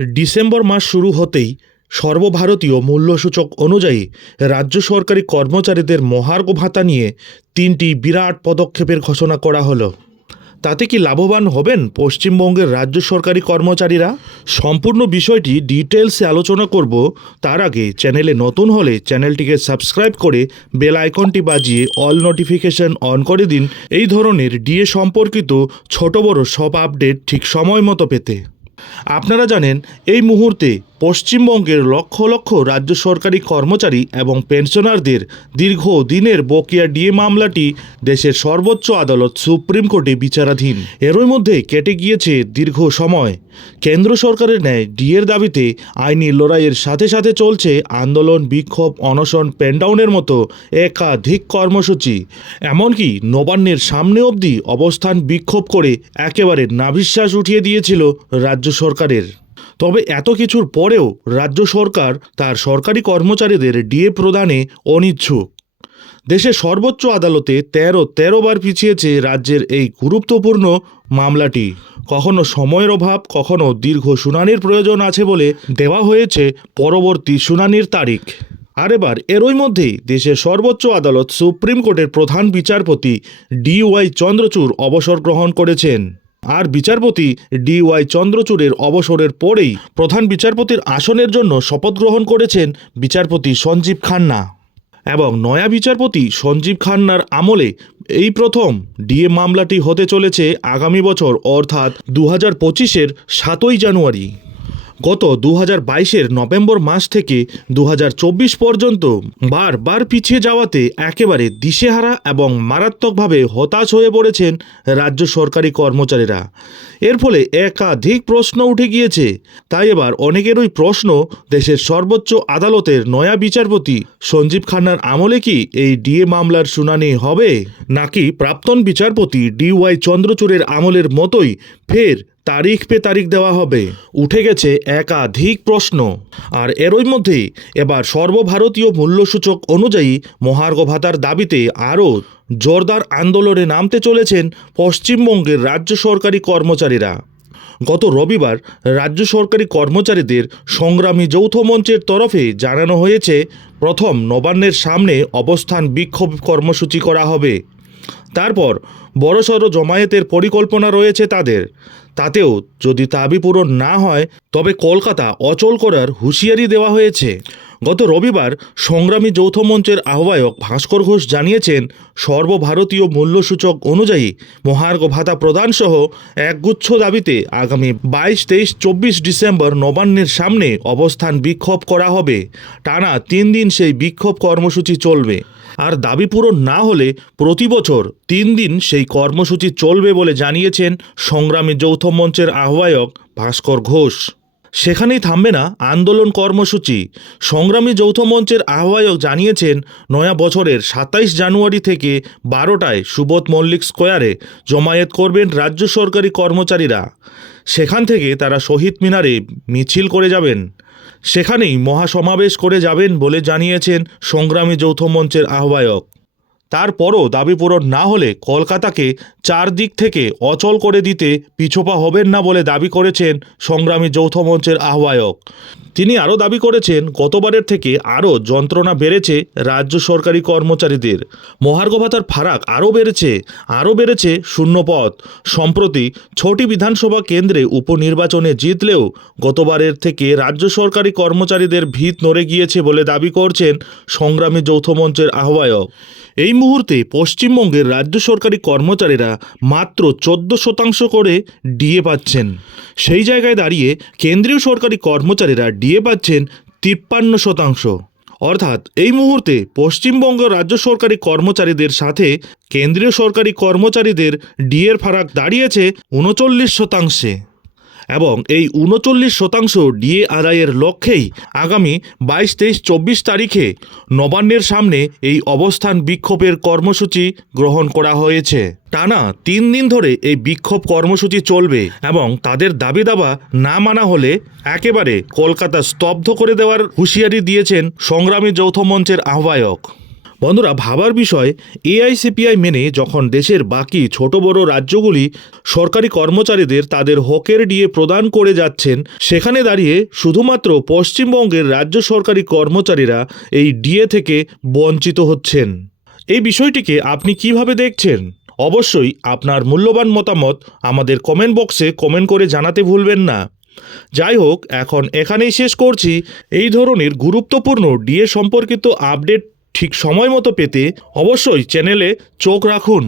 December মাস শুরু হতেই সর্বভারতীয় মূল্যসূচক অনুযায়ী রাজ্য সরকারি কর্মচারীদের মহার্ঘ ভাতা নিয়ে তিনটি বিরাট পদক্ষেপের ঘোষণা করা হলো। তাতে কি লাভবান হবেন পশ্চিমবঙ্গের রাজ্য সরকারি কর্মচারীরা? সম্পূর্ণ বিষয়টি ডিটেলসে আলোচনা করব। তার আগে চ্যানেলে নতুন হলে চ্যানেলটিকে সাবস্ক্রাইব করে বেল আইকনটি বাজিয়ে অল নোটিফিকেশন অন করে দিন এই ধরনের ডিএ সম্পর্কিত ছোট বড় সব আপডেট ঠিক সময় মতো পেতে। আপনারা জানেন এই মুহূর্তে পশ্চিমবঙ্গের লক্ষ লক্ষ রাজ্য সরকারি কর্মচারী এবং পেনশনারদের দীর্ঘ দিনের বকেয়া ডিএ মামলাটি দেশের সর্বোচ্চ আদালত সুপ্রিম কোর্টে বিচারাধীন। এরই মধ্যে কেটে গিয়েছে দীর্ঘ সময়। কেন্দ্র সরকারের ন্যায় ডিএর দাবিতে আইনি লড়াইয়ের সাথে সাথে চলছে আন্দোলন, বিক্ষোভ, অনশন, পেনডাউনের মতো একাধিক কর্মসূচি। এমনকি নবান্নের সামনে অবধি অবস্থান বিক্ষোভ করে একেবারে নাভিশ্বাস উঠিয়ে দিয়েছিল রাজ্য সরকারের। তবে এত কিছুর পরেও রাজ্য সরকার তার সরকারি কর্মচারীদের ডিএ প্রদানে অনিচ্ছুক। দেশের সর্বোচ্চ আদালতে তেরো তেরো বার পিছিয়েছে রাজ্যের এই গুরুত্বপূর্ণ মামলাটি। কখনো সময়ের অভাব, কখনো দীর্ঘ শুনানির প্রয়োজন আছে বলে দেওয়া হয়েছে পরবর্তী শুনানির তারিখ। আর এবার এরই মধ্যেই দেশের সর্বোচ্চ আদালত সুপ্রিম কোর্টের প্রধান বিচারপতি ডি ওয়াই চন্দ্রচূড় অবসর গ্রহণ করেছেন। আর বিচারপতি ডি ওয়াই চন্দ্রচূড়ের অবসরের পরেই প্রধান বিচারপতির আসনের জন্য শপথ গ্রহণ করেছেন বিচারপতি সঞ্জীব খান্না। এবং নয়া বিচারপতি সঞ্জীব খান্নার আমলে এই প্রথম ডিএ মামলাটি হতে চলেছে আগামী বছর, অর্থাৎ দু হাজার পঁচিশের সাতই জানুয়ারি। গত দু হাজার বাইশের নভেম্বর মাস থেকে দু হাজার চব্বিশ পর্যন্ত বারবার পিছিয়ে যাওয়াতে একেবারে দিশেহারা এবং মারাত্মকভাবে হতাশ হয়ে পড়েছেন রাজ্য সরকারি কর্মচারীরা। এর ফলে একাধিক প্রশ্ন উঠে গিয়েছে। তাই এবার অনেকেরই প্রশ্ন, দেশের সর্বোচ্চ আদালতের নয়া বিচারপতি সঞ্জীব খান্নার আমলে কি এই ডিএ মামলার শুনানি হবে? নাকি প্রাক্তন বিচারপতি ডি ওয়াই চন্দ্রচূড়ের আমলের মতোই ফের তারিখ পে তারিখ দেওয়া হবে। উঠে গেছে একাধিক প্রশ্ন। আর এরই মধ্যেই এবার সর্বভারতীয় মূল্যসূচক অনুযায়ী মহার্ঘ ভাতার দাবিতে আরও জোরদার আন্দোলনে নামতে চলেছেন পশ্চিমবঙ্গের রাজ্য সরকারি কর্মচারীরা। গত রবিবার রাজ্য সরকারি কর্মচারীদের সংগ্রামী যৌথ মঞ্চের তরফে জানানো হয়েছে, প্রথম নবান্নের সামনে অবস্থান বিক্ষোভ কর্মসূচি করা হবে। তারপর বড়সড় জমায়েতের পরিকল্পনা রয়েছে তাদের। তাতেও যদি দাবি পূরণ না হয়, তবে কলকাতা অচল করার হুঁশিয়ারি দেওয়া হয়েছে। গত রবিবার সংগ্রামী যৌথ মঞ্চের আহ্বায়ক ভাস্কর ঘোষ জানিয়েছেন, সর্বভারতীয় মূল্যসূচক অনুযায়ী মহার্ঘ ভাতা প্রদানসহ একগুচ্ছ দাবিতে আগামী বাইশ, তেইশ, চব্বিশ ডিসেম্বর নবান্নের সামনে অবস্থান বিক্ষোভ করা হবে। টানা তিন দিন সেই বিক্ষোভ কর্মসূচি চলবে। আর দাবি পূরণ না হলে প্রতি বছর তিন দিন সেই কর্মসূচি চলবে বলে জানিয়েছেন সংগ্রামী যৌথ মঞ্চের আহ্বায়ক ভাস্কর ঘোষ। সেখানেই থামবে না আন্দোলন কর্মসূচি। সংগ্রামী যৌথ মঞ্চের আহ্বায়ক জানিয়েছেন, নয়া বছরের সাতাইশ জানুয়ারি থেকে বারোটায় সুবোধ মল্লিক স্কোয়ারে জমায়েত করবেন রাজ্য সরকারি কর্মচারীরা। সেখান থেকে তারা শহীদ মিনারে মিছিল করে যাবেন। সেখানেই মহাসমাবেশ করে যাবেন বলে জানিয়েছেন সংগ্রামী যৌথ মঞ্চের আহ্বায়ক। তারপরও দাবি পূরণ না হলে কলকাতাকে চারদিক থেকে অচল করে দিতে পিছোপা হবেন না বলে দাবি করেছেন সংগ্রামী যৌথ মঞ্চের আহ্বায়ক। তিনি আরও দাবি করেছেন, গতবারের থেকে আরও যন্ত্রণা বেড়েছে রাজ্য সরকারি কর্মচারীদের। মহার্ঘ ভাতার ফারাক আরও বেড়েছে আরও বেড়েছে শূন্যপদ সম্প্রতি ছটি বিধানসভা কেন্দ্রে উপনির্বাচনে জিতলেও গতবারের থেকে রাজ্য সরকারি কর্মচারীদের ভিত নড়ে গিয়েছে বলে দাবি করছেন সংগ্রামী যৌথ মঞ্চের আহ্বায়ক। এই মুহূর্তে পশ্চিমবঙ্গের রাজ্য সরকারি কর্মচারীরা মাত্র চোদ্দ শতাংশ করে ডিএ পাচ্ছেন। সেই জায়গায় দাঁড়িয়ে কেন্দ্রীয় সরকারি কর্মচারীরা ডিএ পাচ্ছেন তিপ্পান্ন শতাংশ। অর্থাৎ এই মুহূর্তে পশ্চিমবঙ্গ রাজ্য সরকারি কর্মচারীদের সাথে কেন্দ্রীয় সরকারি কর্মচারীদের ডিএর ফারাক দাঁড়িয়েছে উনচল্লিশ শতাংশে। এবং এই উনচল্লিশ শতাংশ ডিএ আদায়ের লক্ষ্যেই আগামী বাইশ, তেইশ, চব্বিশ তারিখে নবান্নের সামনে এই অবস্থান বিক্ষোভের কর্মসূচি গ্রহণ করা হয়েছে। টানা তিন দিন ধরে এই বিক্ষোভ কর্মসূচি চলবে এবং তাদের দাবি দাবা না মানা হলে একেবারে কলকাতা স্তব্ধ করে দেওয়ার হুঁশিয়ারি দিয়েছেন সংগ্রামী যৌথ মঞ্চের আহ্বায়ক। বন্ধুরা, ভাবার বিষয়, এআইসিপিআই মেনে যখন দেশের বাকি ছোট বড় রাজ্যগুলি সরকারি কর্মচারীদের তাদের হকের ডিএ প্রদান করে যাচ্ছেন, সেখানে দাঁড়িয়ে শুধুমাত্র পশ্চিমবঙ্গের রাজ্য সরকারি কর্মচারীরা এই ডিএ থেকে বঞ্চিত হচ্ছেন। এই বিষয়টিকে আপনি কীভাবে দেখছেন? অবশ্যই আপনার মূল্যবান মতামত আমাদের কমেন্ট বক্সে কমেন্ট করে জানাতে ভুলবেন না। যাই হোক, এখন এখানেই শেষ করছি। এই ধরনের গুরুত্বপূর্ণ ডিএ সম্পর্কিত আপডেট ঠিক সময় মতো পেতে অবশ্যই চ্যানেলে চোখ রাখুন।